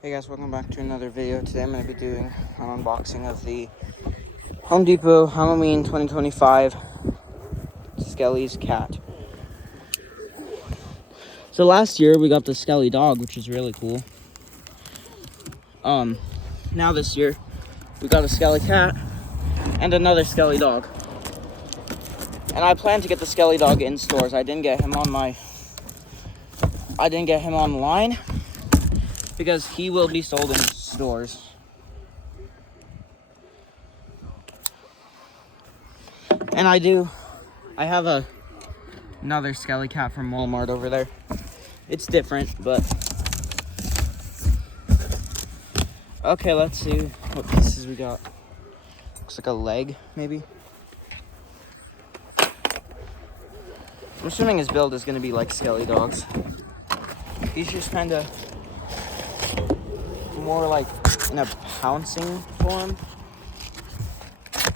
Hey guys, welcome back to another video. Today I'm going to be doing an unboxing of the Home Depot Halloween 2025 Skelly Cat. So last year we got the Skelly dog, which is really cool. Now this year we got a Skelly cat and another Skelly dog. And I plan to get the Skelly dog in stores. I didn't get him online because he will be sold in stores. And I have another Skelly Cat from Walmart over there. It's different, but okay, let's see what pieces we got. Looks like a leg, maybe. I'm assuming his build is gonna be like Skelly dogs. He's just kind of more like in a pouncing form,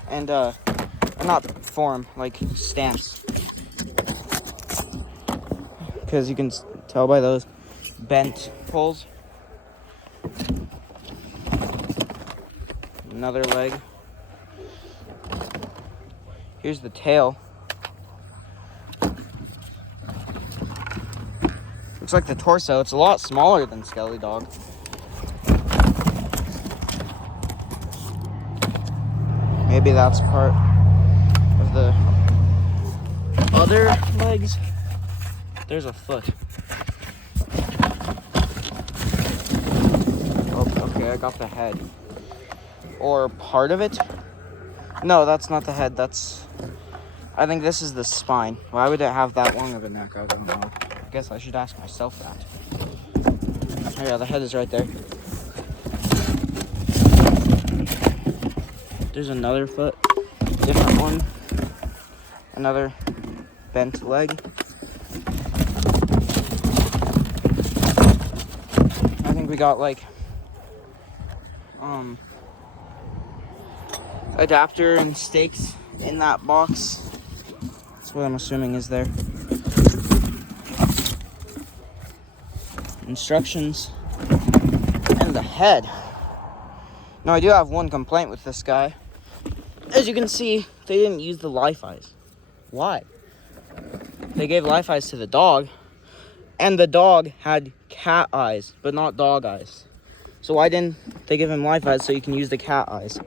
and not form, like stance, because you can tell by those bent poles. Another leg. Here's the tail. Looks like the torso. It's a lot smaller than Skelly dog. Maybe that's part of the other legs. There's a foot. Oh, okay, I got the head. Or part of it. No, that's not the head. I think this is the spine. Why would it have that long of a neck? I don't know. I guess I should ask myself that. Oh yeah, the head is right there. There's another foot. Different one. Another bent leg. I think we got like adapter and stakes in that box. That's what I'm assuming is there. Instructions and the head. Now I do have one complaint with this guy. As you can see, they didn't use the life eyes. Why? They gave life eyes to the dog, and the dog had cat eyes, but not dog eyes. So why didn't they give him life eyes so you can use the cat eyes?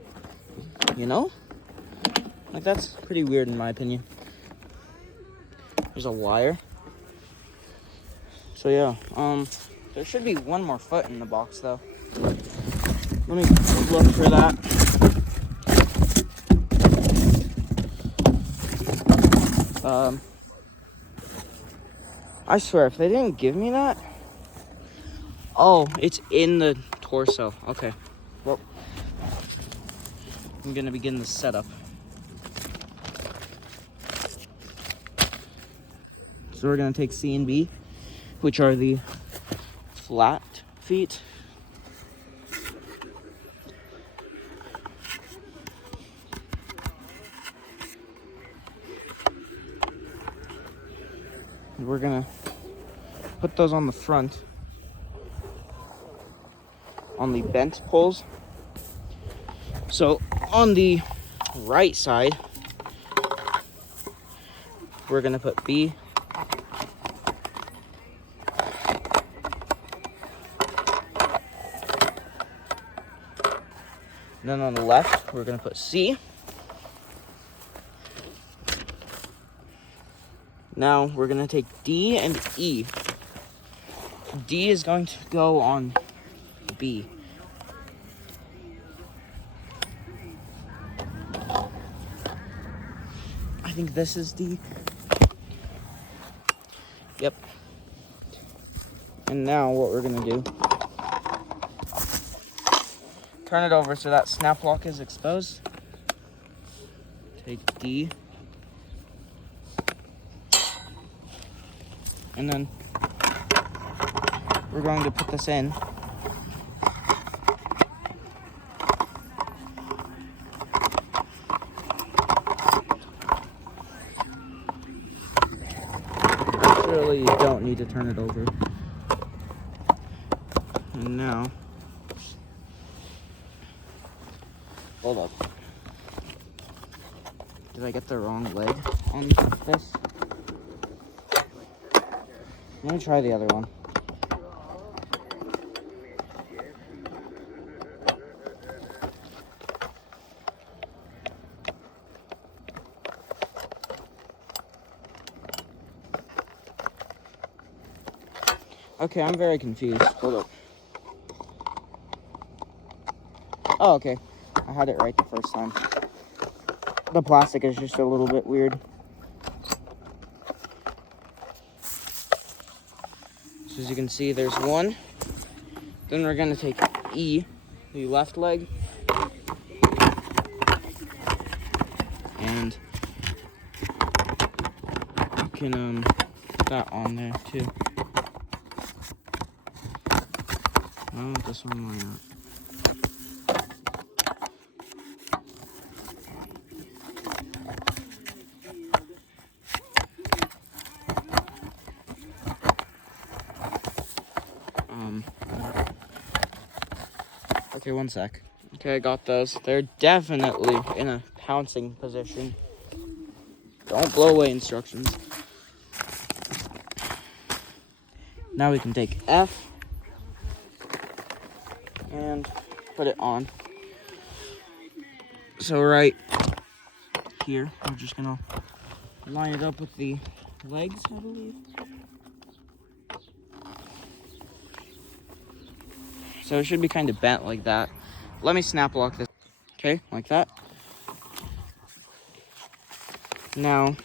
You know? Like, that's pretty weird in my opinion. There's a wire. So yeah, there should be one more foot in the box though. Let me look for that. I swear, if they didn't give me that... Oh, it's in the torso. Okay. Well, I'm gonna begin the setup. So we're gonna take C and B, which are the flat feet. We're gonna put those on the front, on the bent poles. So on the right side, we're gonna put B. Then on the left, we're gonna put C. Now we're gonna take D and E. D is going to go on B. I think this is D. Yep. And now what we're gonna do, turn it over so that snap lock is exposed. Take D. And then we're going to put this in. Surely you don't need to turn it over. And now Hold up. Did I get the wrong leg on this? Let me try the other one. Okay, I'm very confused. Hold up. Oh, okay. I had it right the first time. The plastic is just a little bit weird. So as you can see, there's one. Then we're gonna take E, the left leg, and you can put that on there too. Oh, this one might not. Okay, one sec. Okay, I got those. They're definitely in a pouncing position. Don't blow away instructions. Now we can take F and put it on. So right here, I'm just gonna line it up with the legs, I believe. So it should be kind of bent like that. Let me snap lock this. Okay, like that. Now,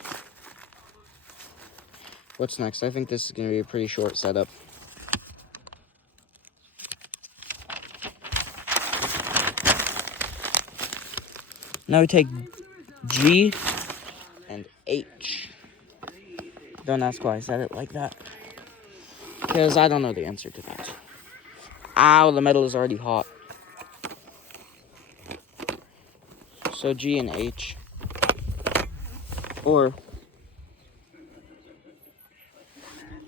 what's next? I think this is gonna be a pretty short setup. Now we take G and H. Don't ask why I said it like that, because I don't know the answer to that. Ow, the metal is already hot. So G and H, or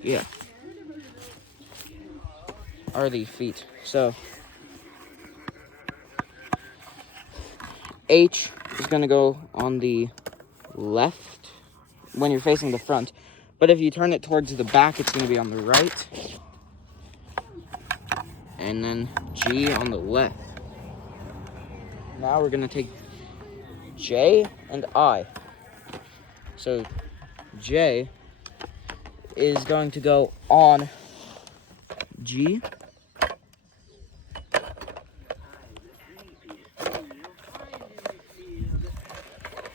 yeah, are the feet. So H is gonna go on the left when you're facing the front, but if you turn it towards the back, it's gonna be on the right. And then G on the left. Now we're gonna take J and I. So J is going to go on G.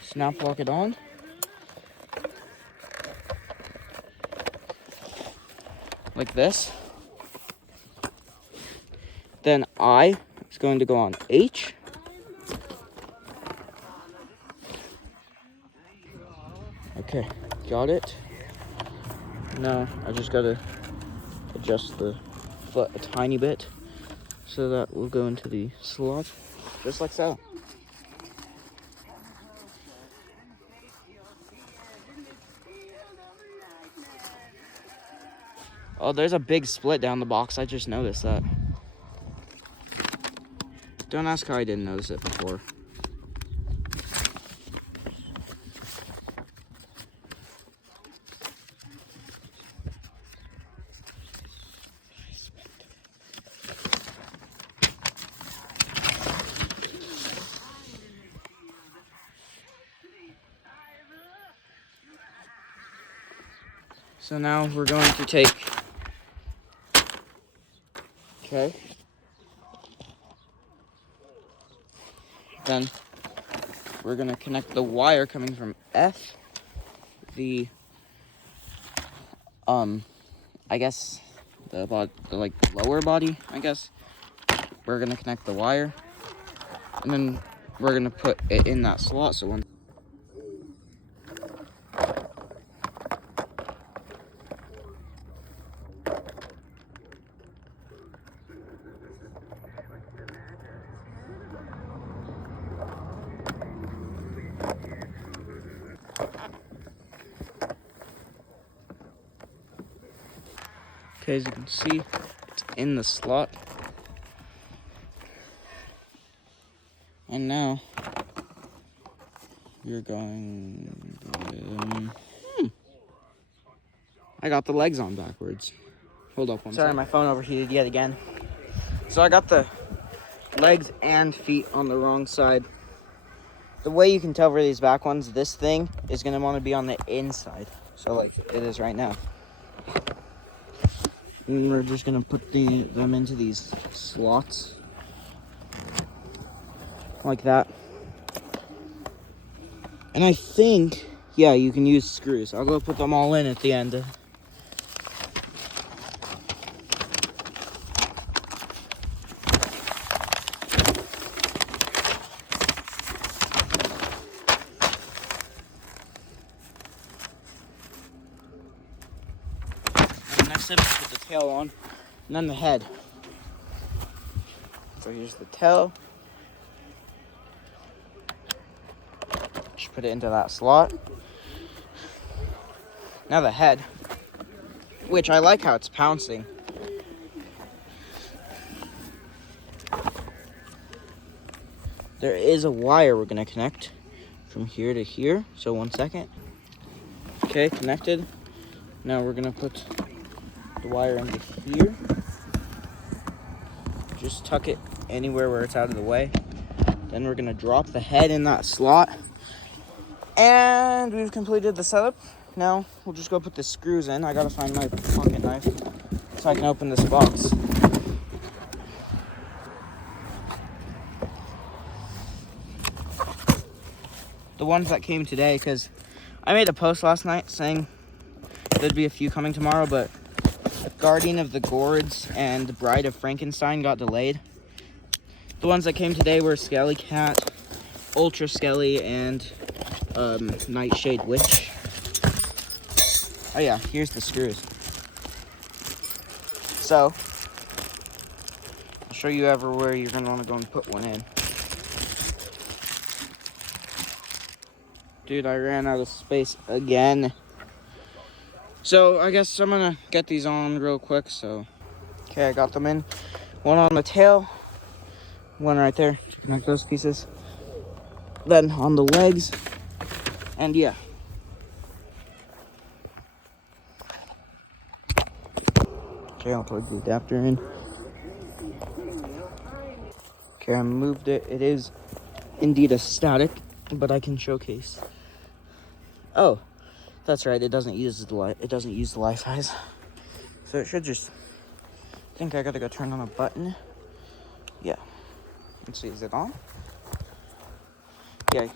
Snap lock it on. Like this. Then I is going to go on H. Okay, got it. Now I just gotta adjust the foot a tiny bit so that will go into the slot, just like so. Oh, there's a big split down the box. I just noticed that. Don't ask how I didn't notice it before. So now we're going to take, okay, then we're gonna connect the wire coming from F, the, I guess, the like lower body, I guess. We're gonna connect the wire, and then we're gonna put it in that slot, so when okay, as you can see, it's in the slot. And now you're going. I got the legs on backwards. Hold up one second. Sorry, my phone overheated yet again. So I got the legs and feet on the wrong side. The way you can tell for these back ones, this thing is going to want to be on the inside. So like it is right now. And we're just going to put them into these slots. Like that. And I think, yeah, you can use screws. I'll go put them all in at the end. And next step is put the tail on, and then the head. So here's the tail. Just put it into that slot. Now the head, which I like how it's pouncing. There is a wire we're gonna connect from here to here. So 1 second. Okay, connected. Now we're gonna put the wire into here. Just tuck it anywhere where it's out of the way. Then we're gonna drop the head in that slot. And we've completed the setup. Now we'll just go put the screws in. I gotta find my pocket knife so I can open this box. The ones that came today, because I made a post last night saying there'd be a few coming tomorrow, but Guardian of the Gourds and Bride of Frankenstein got delayed. The ones that came today were Skelly Cat, Ultra Skelly, and Nightshade Witch. Oh yeah, here's the screws. So, I'll show you everywhere you're gonna wanna go and put one in. Dude, I ran out of space again. So, I guess I'm gonna get these on real quick, so. Okay, I got them in. One on the tail, one right there to connect those pieces. Then on the legs, and yeah. Okay, I'll plug the adapter in. Okay, I moved it. It is indeed a static, but I can showcase. Oh, that's right. It doesn't use the light. It doesn't use the Wi-Fi's, so it should just. I think I gotta go turn on a button. Yeah. Let's see. Is it on? Yeah.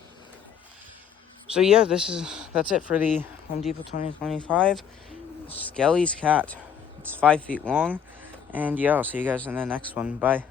So yeah, that's it for the Home Depot 2025 Skelly's Cat. It's 5 feet long, and yeah, I'll see you guys in the next one. Bye.